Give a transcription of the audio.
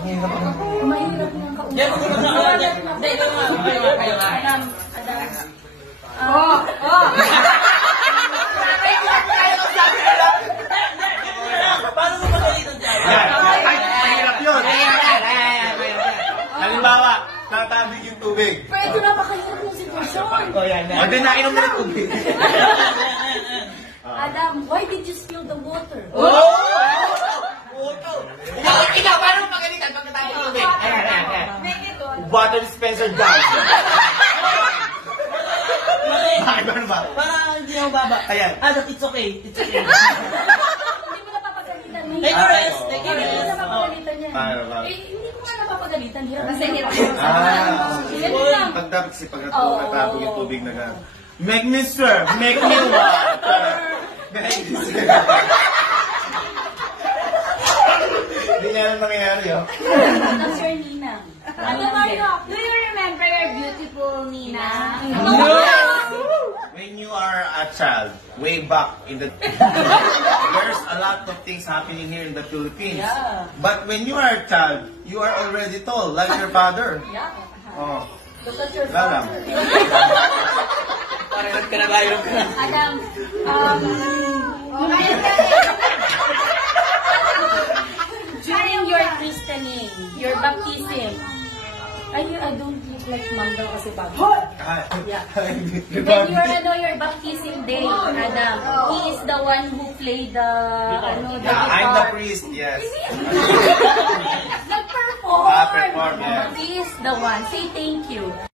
Mahirap niyang kausap. Yan, hindi kayo nga. Adam. Paano mo pagalitan dyan? Mahirap yun. Halimbawa, tatabig yung tubig. Pero napakahirap ng sitwasyon. O, din nainom na ng tubig. Adam, why did you spill the water? Ikaw, paano mo pagalitan pagkatapos ng tubig? Water dispenser down. Bakit ba ba? Para hindi ako baba. Ayan. Adam, it's okay. It's okay. Hindi mo napapagalitan niya. Take a rest. Take a Hindi mo rest. napapagalitan niya. Paano? Hindi ko nga napapagalitan. Hirap kasi hirap. Yan lang. Pagtapos si pagkatapos yung tubig na gano'n. Make me sir, make me water. Make me sir. Hindi nga lang nangyayari yun. That's your Ninang. Do you remember your beautiful Nina? When you are a child, way back in the... There's a lot of things happening here in the Philippines. Yeah. But when you are a child, you are already tall, like your father. Yeah. Oh. But that's your Lalang. father. Parang nagkanagayong ka. Adam, during your christening, your baptism, I don't look like mom daw kasi bago. Yeah. When your baptism day, Adam, he is the one who played the, the Yeah, I'm the guitar. priest, yes. Nag-perform. Perform, yes. He is the one. Say thank you.